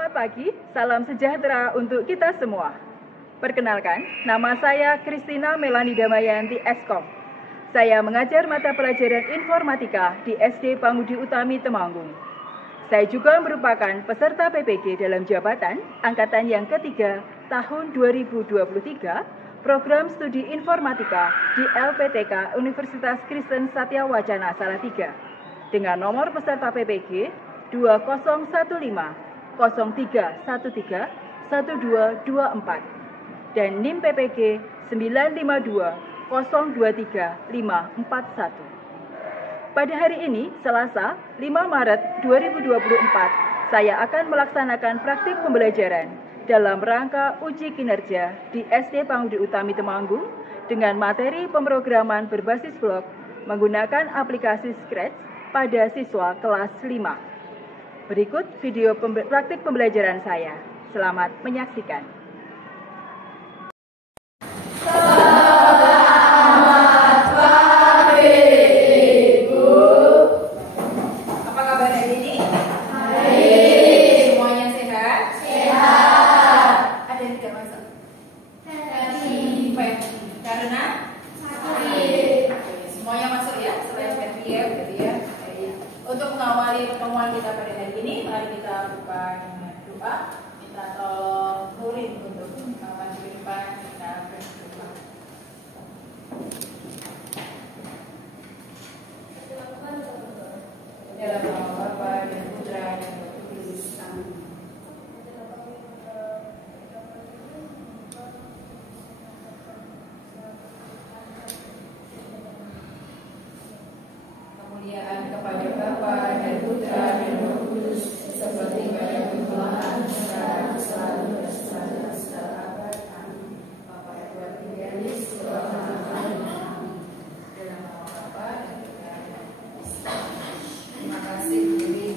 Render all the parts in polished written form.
Selamat pagi, salam sejahtera untuk kita semua. Perkenalkan, nama saya Kristina Melani Damayanti Eskom. Saya mengajar mata pelajaran informatika di SD Pangudi Utami Temanggung. Saya juga merupakan peserta PPG dalam jabatan angkatan yang ketiga tahun 2023 program studi informatika di LPTK Universitas Kristen Satya Wacana Salatiga dengan nomor peserta PPG 2015 0313 1224 dan NIM PPG 952 023 541. Pada hari ini, Selasa, 5 Maret 2024, saya akan melaksanakan praktik pembelajaran dalam rangka uji kinerja di SD Pangudi Utami Temanggung dengan materi pemrograman berbasis blok menggunakan aplikasi Scratch pada siswa kelas 5. Berikut video praktik pembelajaran saya. Selamat menyaksikan. Selamat pagi, Ibu. Apa kabar hari ini? Baik. Semuanya sehat? Sehat. Ada yang tidak masuk? Sakit. Karena? Sakit. Semuanya masuk ya? Selain Ferdi ya, berarti ya. Untuk mengawali pertemuan kita pada hari ini, mari kita buka dengan doa. Minta tolong Nurin untuk maju ke depan. Kita berdoa. Dalam nama Bapa dan Putra dan Roh Kudus. Amin. Kemuliaan kepada Bapa dan Putra dan Roh Kudus, seperti pada permulaan, sekarang, selalu dan secara abad. Amin. Bapa yang buat idealis, Tuhan Amin. Dalam nama Bapa dan Putra dan Roh Kudus. Terima kasih, Dewi.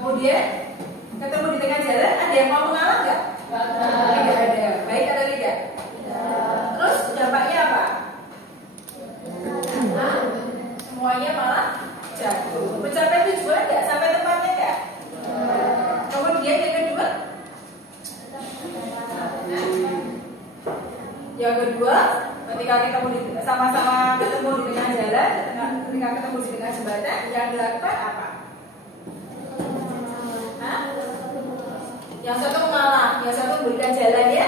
Kemudian ketemu di tengah jalan, ada yang mau mengalah nggak? Tidak ada. Baik atau tidak? Tidak. Terus Yang kedua, ketika kita sama-sama ketemu di tengah jalan, ketika ketemu di tengah jembatan, yang dilakukan apa? Hah? Yang satu mengalah, yang satu memberikan jalan ya,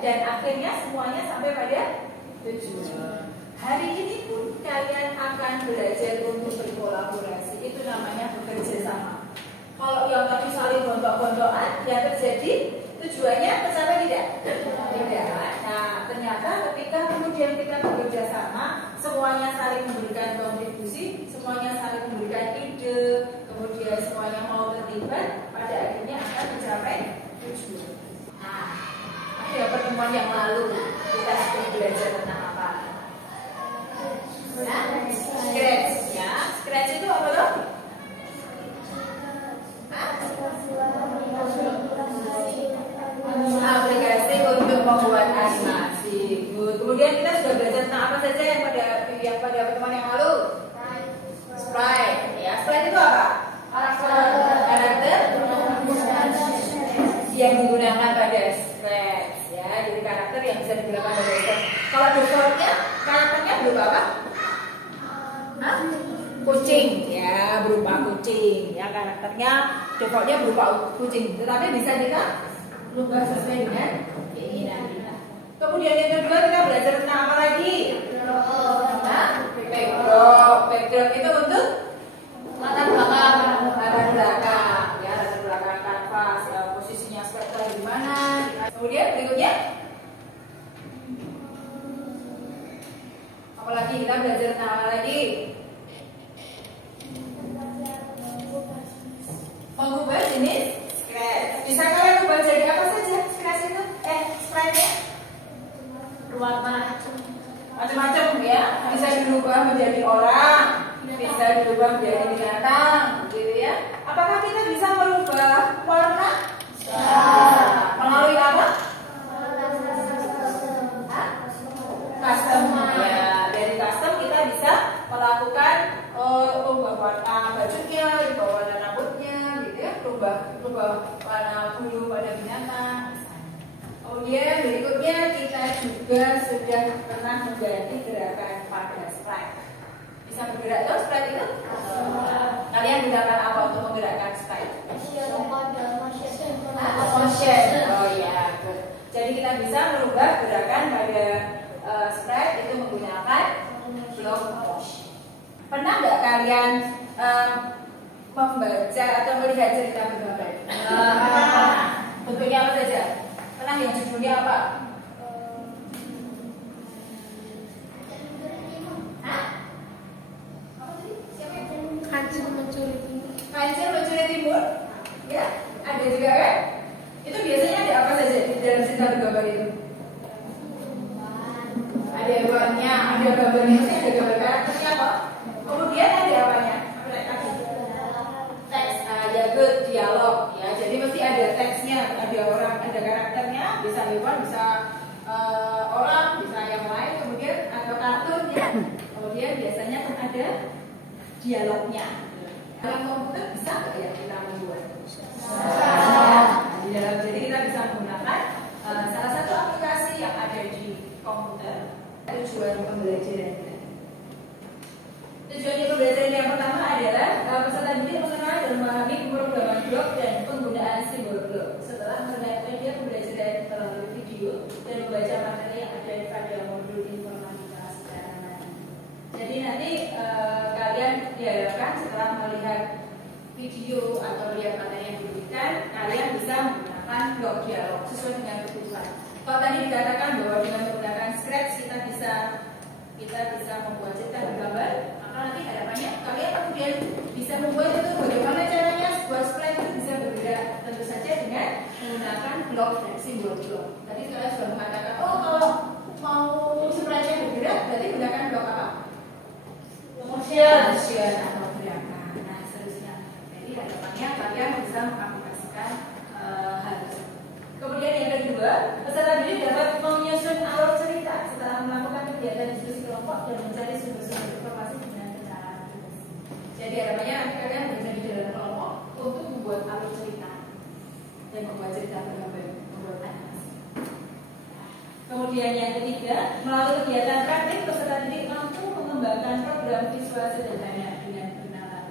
dan akhirnya semuanya sampai pada tujuan. Hari ini pun kalian akan belajar untuk berkolaborasi. Itu namanya bekerja sama. Kalau yang tadi saling gontok-gontokan, yang terjadi tujuannya tercapai tidak? Tidak. Nah, ternyata ketika kemudian kita bekerja sama, semuanya saling memberikan kontribusi, semuanya saling memberikan ide, kemudian semuanya mau terlibat, pada akhirnya akan mencapai tujuan. Nah, ada pertemuan yang lalu kita sudah belajar tentang apa? Nah, scratch ya. Scratch itu apa loh? Aplikasi untuk membuat animasi. Kemudian kita sudah belajar tentang apa saja yang pada pertemuan yang lalu? Sprite. Ya, sprite itu apa? Karakter yang digunakan pada scratch. Ya, jadi karakter yang bisa digunakan pada scratch. Kalau defaultnya karakternya berupa apa? Hah? Kucing, ya berupa kucing. Ya, karakternya defaultnya berupa kucing. Tetapi bisa kita ubah sesuai dengan keinginan kita. Kemudian yang kedua kita belajar tentang apa lagi? Backdrop itu untuk latar belakang, ya latar belakang kanvas, ya, posisinya spektra di mana. Kemudian berikutnya, apalagi kita belajar tentang apa lagi? Mengubah jenis scratch. Bisa kalian ubah jadi apa saja scratch itu? Sprite-nya? Macam-macam ya. Bisa dirubah menjadi orang, bisa dirubah menjadi binatang, gitu ya. Apakah kita bisa merubah warna? Melalui apa? Custom. Ya, dari custom kita bisa melakukan ubah warna bajunya, ubah warna rambutnya, gitu ya. Ubah warna bulu pada binatang. Kemudian berikutnya kita juga sudah pernah mengganti gerakan pada sprite. Bisa bergerak tuh sprite itu? Kalian gunakan apa untuk menggerakkan sprite? Motion. Oh ya, jadi kita bisa merubah gerakan pada sprite itu menggunakan block motion. Pernah nggak kalian membaca atau melihat cerita bergambar? Bentuknya apa saja? Pernah yang judulnya apa? Kancil mencuri timur. Ya, ada juga kan? Itu biasanya ada apa saja di dalam cerita bergambar itu? Ada hewannya, ada gambarnya, ada gambar karakternya apa? Kemudian ada apanya? Teks, ya good, dialog ya. Jadi mesti ada teksnya, ada orang, ada karakternya, bisa hewan, bisa orang, bisa yang lain, kemudian ada kartun ya. Kemudian biasanya kan ada dialognya. Dalam komputer bisa nggak ya kita membuat? Jadi kita bisa menggunakan salah satu aplikasi yang ada di komputer. Tujuan pembelajaran. Tujuan pembelajaran yang pertama adalah peserta didik mengenal dan memahami pemrograman blok dan penggunaan simbol blok. Setelah melihat media pembelajaran melalui video dan membaca materi yang ada pada modul informatika secara mandiri. Jadi nanti kalian diharapkan setelah melihat video atau lihat materi yang diberikan, kalian bisa menggunakan blok dialog sesuai dengan kebutuhan. Kalau tadi dikatakan bahwa dengan menggunakan Scratch kita bisa membuat cerita bergambar, maka nanti harapannya kalian kemudian bisa membuat itu bagaimana caranya sebuah sprite itu bisa bergerak, tentu saja dengan menggunakan blok dan simbol blok. Tadi kalian sudah mengatakan, oh kalau mau sprite-nya bergerak berarti gunakan blok apa? Motion atau gerakan. Nah seterusnya. Jadi harapannya kalian bisa mengaplikasikan hal tersebut. Kemudian yang kedua, peserta didik dapat menyusun alur cerita setelah melakukan kegiatan diskusi kelompok dan mencari sumber-sumber informasi dengan cara tulis. Jadi harapannya nanti kalian bisa di dalam kelompok untuk membuat alur cerita dan membuat cerita bergambar, membuat animasi. Kemudian yang ketiga, Melalui kegiatan praktik, peserta didik mampu mengembangkan program visual sederhana dengan bernalar.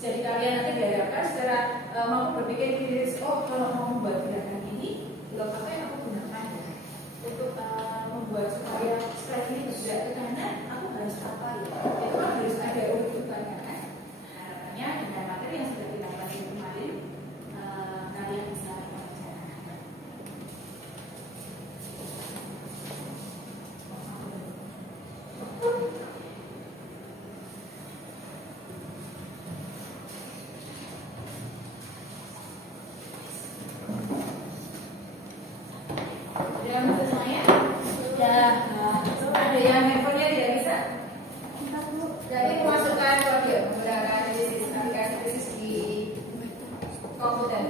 Jadi kalian nanti diharapkan secara mampu berpikir kritis, oh kalau mau membuat gerakan ini, blok apa yang aku gunakan untuk membuat supaya slide ini bergerak ke kanan, aku harus apa ya? Itu kan harus ada urutannya kan? Harapannya dengan materi yang sudah kita pelajari kemarin, kalian bisa mengerjakan. Sudah masuk semuanya? Sudah. Ada yang handphonenya tidak bisa? Jadi memasukkan kode menggunakan aplikasi krisis di komputer.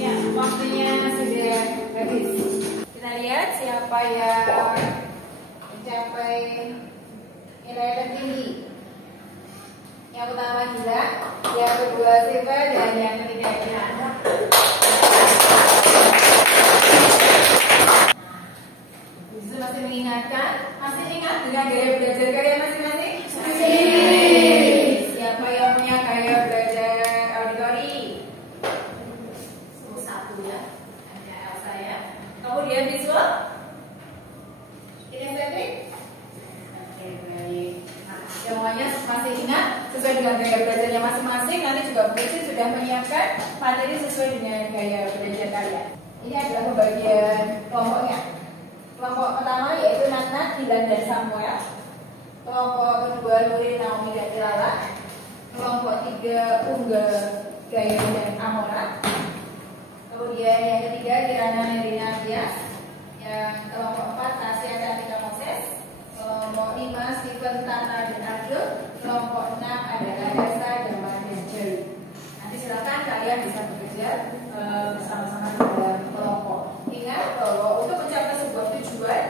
Ya, waktunya sudah habis. Kita lihat siapa yang mencapai nilai tertinggi. Yang pertama Gila, yang kedua Siva, dan yang ketiga Gila. Bisa masih mengingatkan, masih ingat dengan gaya belajar kalian masing-masing? Masih. Siapa yang punya gaya belajar auditori? Satu ya, ada Elsa ya. Kemudian visual, kinestetik. Oke, baik. Nah, semuanya masih ingat sesuai dengan gaya belajarnya masing-masing. Nanti juga Bu Cici sudah menyiapkan materi sesuai dengan gaya belajar kalian. Ini adalah pembagian kelompoknya. Kelompok pertama yaitu Natnat, Dilan, dan Samuel. Kelompok kedua Nuri, Naomi, dan Lala. Kelompok tiga Ungga, Gaya, dan Amora. Kemudian yang ketiga Kirana, Nerina, Tias. Yang kelompok 4 Tasya, Cantika, Moses. Kelompok 5 Stephen, Tana, dan Arjun. Kelompok 6 ada Adasa, Dama, dan Jerry. Nanti silakan kalian bisa bekerja bersama-sama di dalam kelompok. Ingat bahwa untuk mencapai sebuah tujuan,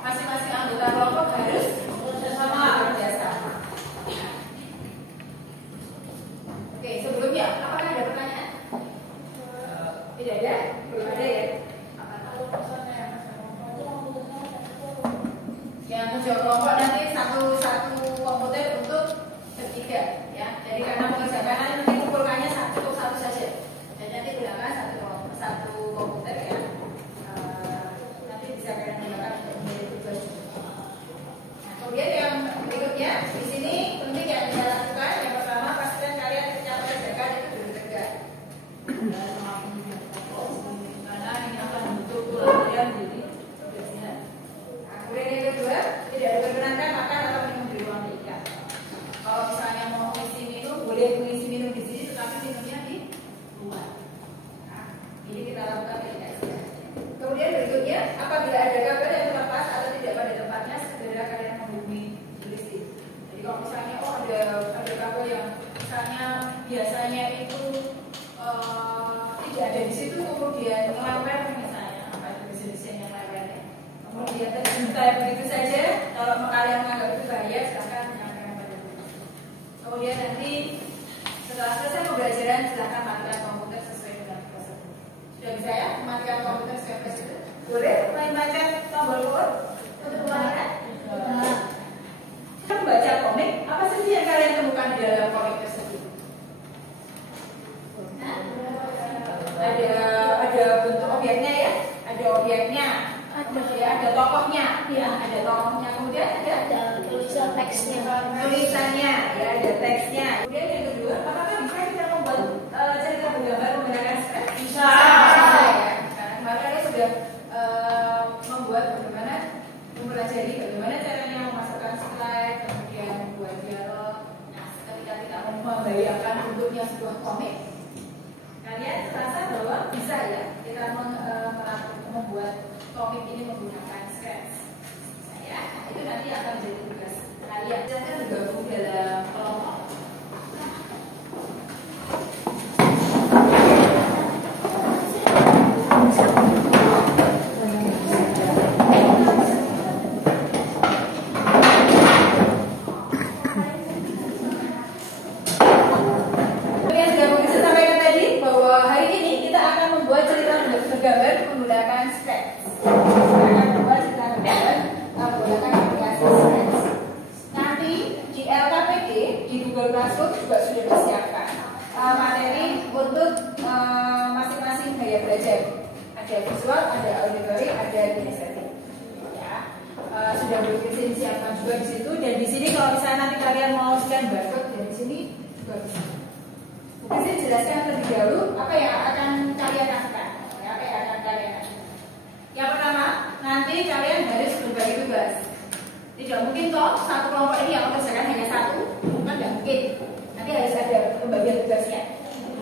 masing-masing anggota kelompok harus bersama bekerja sama. Oke, sebelumnya apakah ada pertanyaan? Tidak ada? Belum ada ya? Yang tujuh kelompok nanti satu komputer untuk bertiga ya. Jadi karena mengerjakan nanti kumpulkannya satu saja. Dan nanti gunakan satu komputer ya. Nanti bisa kalian gunakan untuk menjadi tugas. Nah, kemudian yang berikutnya di sini penting yang kita lakukan yang pertama pastikan kalian cara kerjakan itu duduk tegak. Karena ini akan membentuk tulang kalian jadi bersihan. Nah, kemudian yang kedua tidak diperkenankan makan atau minum di ruang ikan. Kalau misalnya mau mengisi minum boleh mengisi minum di sini tetapi minumnya di luar. Nah, ini kita lakukan ketika istirahat. Kemudian berikutnya apabila ada kabel yang terlepas atau tidak pada tempatnya segera kalian menghubungi listrik. Jadi kalau misalnya ada kabel yang misalnya biasanya itu tidak ada di situ kemudian melewet misalnya apa itu jenisnya yang melewet kemudian terjuntai begitu saja kalau kalian menganggap itu bahaya silakan menyampaikan pada polisi. Kemudian nanti setelah selesai pembelajaran silakan matikan komputer sesuai dengan prosedur. Sudah bisa ya mematikan komputer sesuai prosedur? Boleh main-main tombol power untuk mematikan? Kita membaca komik, apa sih yang kalian temukan di dalam komik tersebut? Ada bentuk obyeknya ya, ada obyeknya, kemudian ada tokohnya. ya, ada tokohnya. Kemudian ada tulisan teksnya. Tulisannya, ya ada teksnya. Kemudian yang kedua, apakah bisa kita membuat cerita bergambar menggunakan sketch? Bisa. Ya. Karena kemarin kalian sudah membuat bagaimana mempelajari bagaimana caranya memasukkan slide, kemudian membuat dialog. Nah, ketika kita membayangkan bentuknya sebuah komik, kalian merasa bahwa bisa ya kita membuat komik ini menggunakan sketch. Nah, itu nanti akan menjadi tugas kalian. Silakan bergabung dalam kelompok. Juga sudah disiapkan materi untuk masing-masing gaya belajar. Ada visual, ada auditory, ada kinestetik. Ya, sudah disiapkan juga di situ. Dan di sini kalau misalnya nanti kalian mau scan barcode dari sini juga bisa. Mungkin saya jelaskan terlebih dahulu apa yang akan kalian lakukan. Ya, apa yang akan kalian lakukan. Yang pertama, nanti kalian harus berbagi tugas. Tidak mungkin toh satu kelompok ini yang mengerjakan hanya satu, kan tidak mungkin. Nanti harus ada pembagian tugasnya.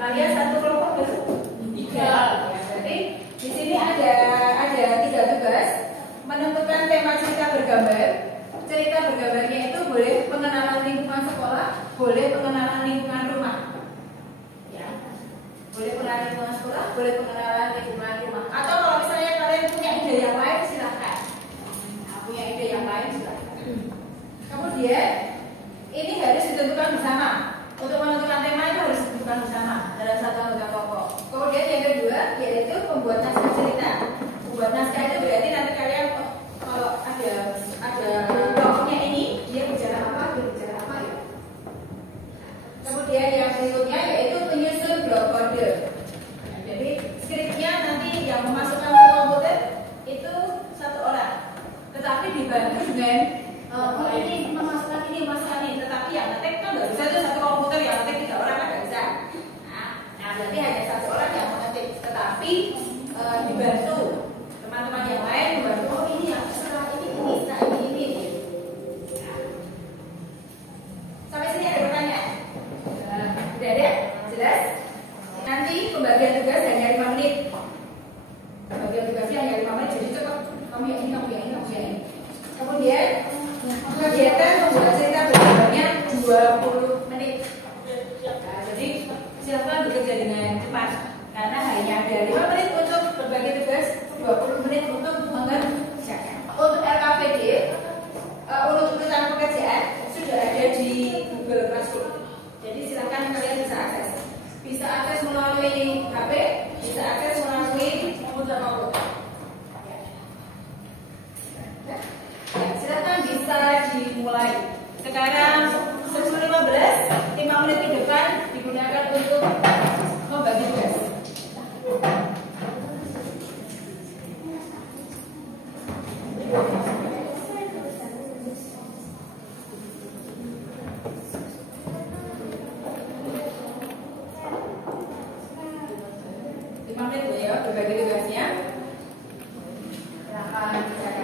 Kalian satu kelompok bertiga. Ya, berarti di sini ada 3 tugas. Menentukan tema cerita bergambar. Cerita bergambarnya itu boleh pengenalan lingkungan sekolah, boleh pengenalan lingkungan rumah. Ya, boleh pengenalan lingkungan sekolah, boleh pengenalan lingkungan rumah. Atau kalau misalnya kalian punya ide yang lain, silahkan. Nah, punya ide yang lain silahkan. Kemudian ini harus ditentukan bersama. Untuk menentukan tema itu harus ditentukan bersama dalam satu anggota kelompok. Kemudian yang kedua yaitu membuat naskah cerita. Membuat naskah itu berarti nanti kalian kalau ada tokohnya ini dia bicara apa ya. Kemudian yang berikutnya yaitu menyusun blok kode. Nah, jadi skripnya nanti yang memasukkan ke komputer itu 1 orang, tetapi dibantu dengan ini memasukkan ini, tetapi yang ngetik kan nggak bisa tuh satu komputer yang ngetik 3 orang kan nggak bisa. Nah, berarti hanya 1 orang yang mengetik, tetapi dibantu teman-teman yang lain membantu. Oh ini yang setelah ini. Nah, sampai sini ada pertanyaan? Tidak ada? Jelas? Nanti pembagian tugas hanya 5 menit. Pembagian tugasnya hanya 5 menit, jadi cepat. Kamu yang ini. Kemudian kegiatan membuat cerita bergambarnya 20 menit. Nah, jadi silakan bekerja dengan cepat karena hanya ada 5 menit untuk berbagi tugas, 20 menit untuk mengerjakan. Untuk LKPD, urutan pekerjaan sudah ada di Google Classroom. Jadi silakan kalian bisa akses. Bisa akses melalui HP, bisa akses melalui komputer. Ya, silakan bisa dimulai. Sekarang 10.15, 5 menit ke depan digunakan untuk membagi tugas. Berbagi tugasnya. Silakan bicara.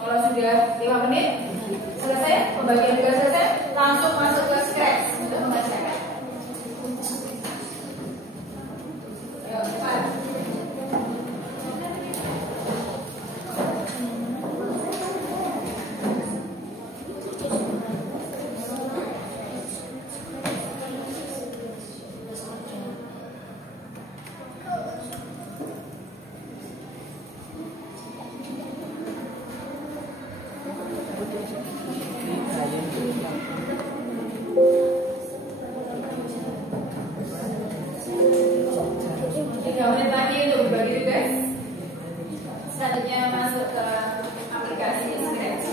Kalau sudah 5 menit selesai, pembagian tugas selesai, langsung masuk ke scratch untuk mengerjakan. Ayo, cepat. Selanjutnya masuk ke aplikasi Scratch.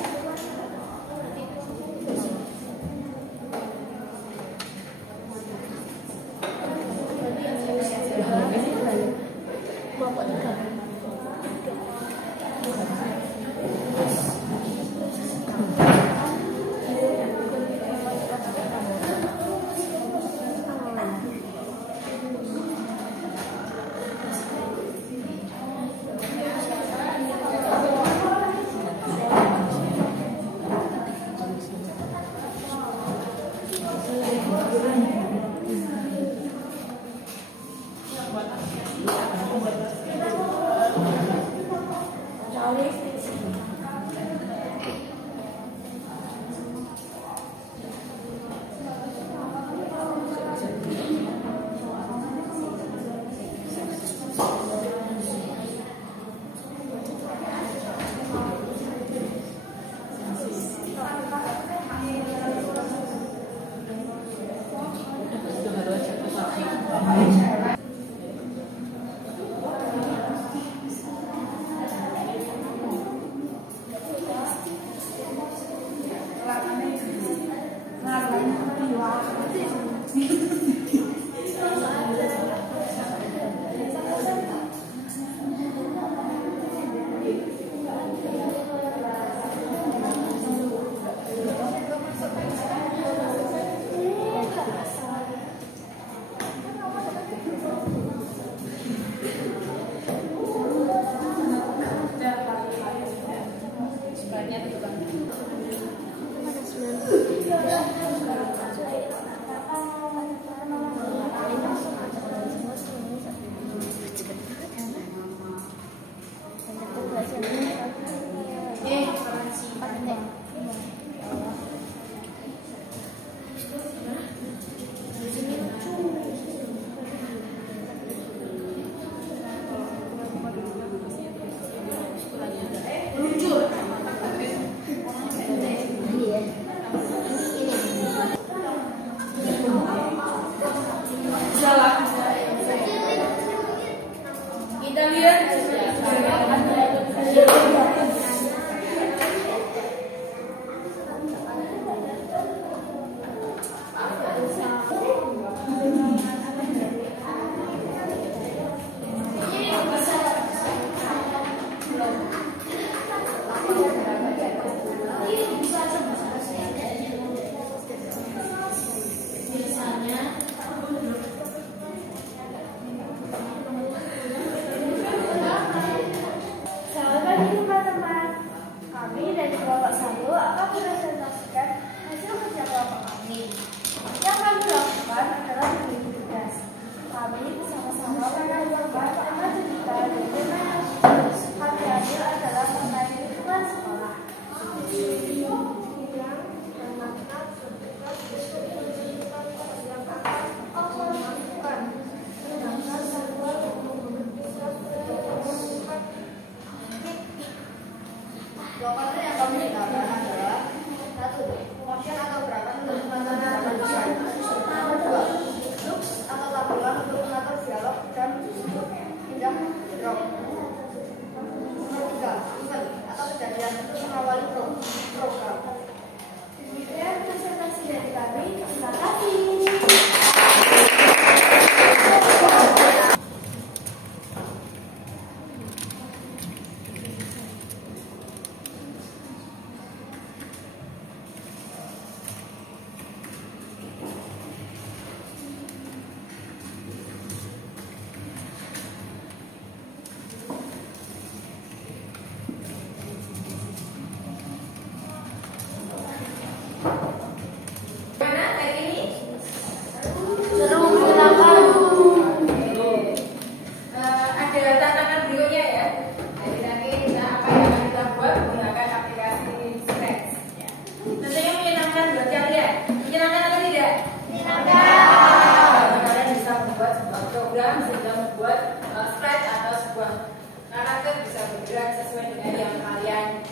membuat slide atau sebuah karakter bisa bergerak sesuai dengan yang kalian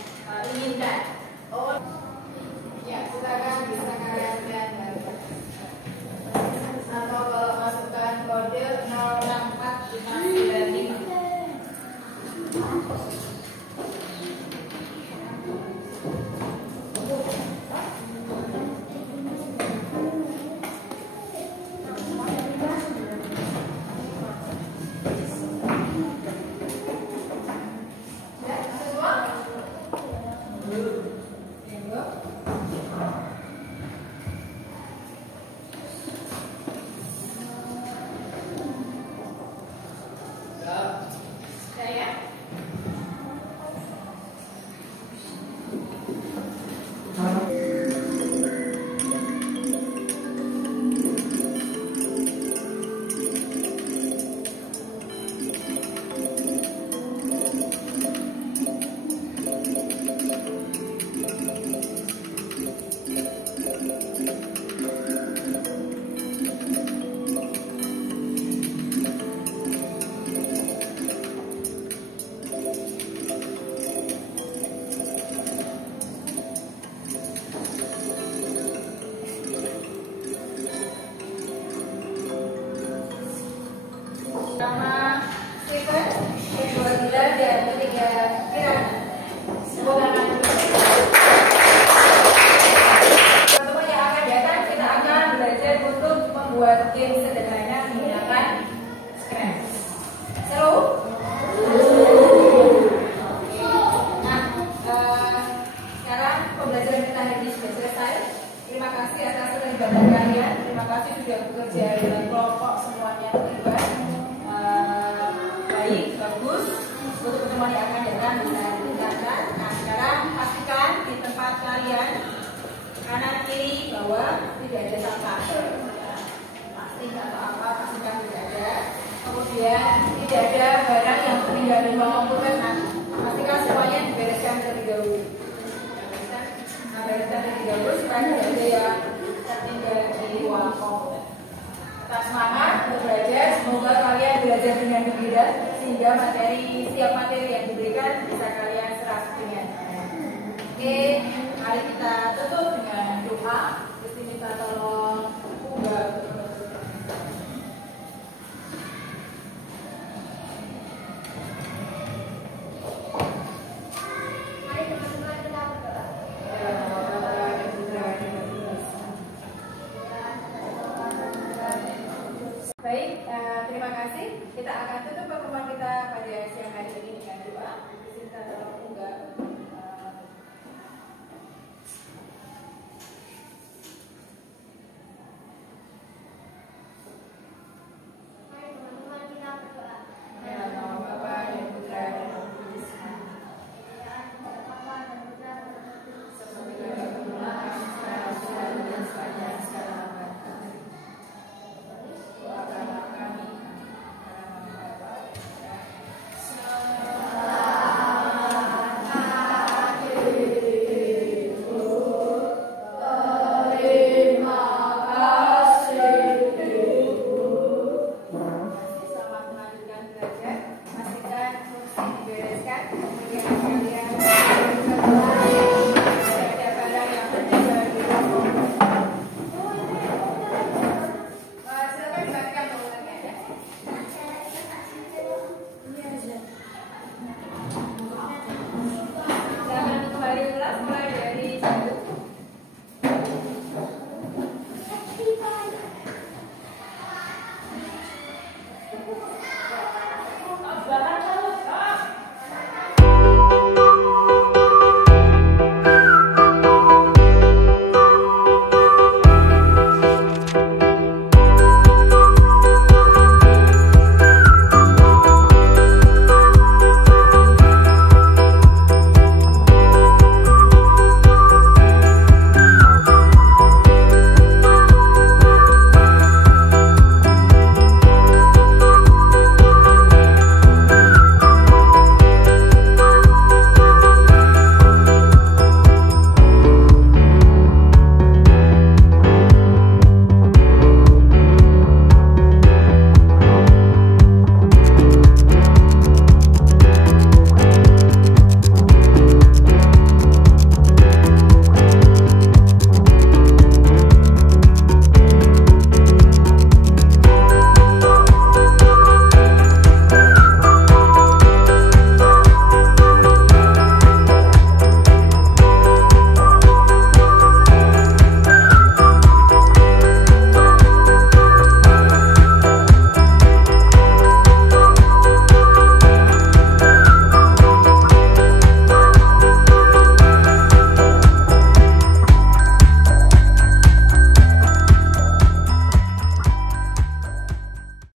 inginkan. Oh, ya, silakan bisa kalian atau kalau masukkan kode 064595. Nama Stephen, kedua Dilan, dan ketiga Kiran. Semoga pertemuan yang akan datang kita akan belajar untuk membuat game sederhana menggunakan Scratch. Seru? Nah, sekarang pembelajaran kita hari ini sudah selesai. Terima kasih atas keterlibatan kalian. Terima kasih sudah bekerja dengan kelompok semuanya terlibat. Baik, bagus. Untuk pertemuan yang akan datang bisa ditingkatkan. Nah, sekarang pastikan di tempat kalian kanan, kiri, bawah tidak ada sampah. Plastik atau apa, pastikan tidak ada. Kemudian tidak ada barang yang tertinggal di ruang komputer. Nah, pastikan semuanya dibereskan terlebih dahulu. Bereskan terlebih dahulu supaya tidak ada yang tertinggal di ruang komputer. Tetap semangat untuk belajar. Semoga kalian belajar dengan gembira sehingga setiap materi yang diberikan bisa kalian serap dengan baik. Oke, mari kita tutup dengan doa. Gusti minta tolong ubah. Mari teman-teman kita berdoa. Baik, terima kasih. Kita akan tutup pertemuan kita pada siang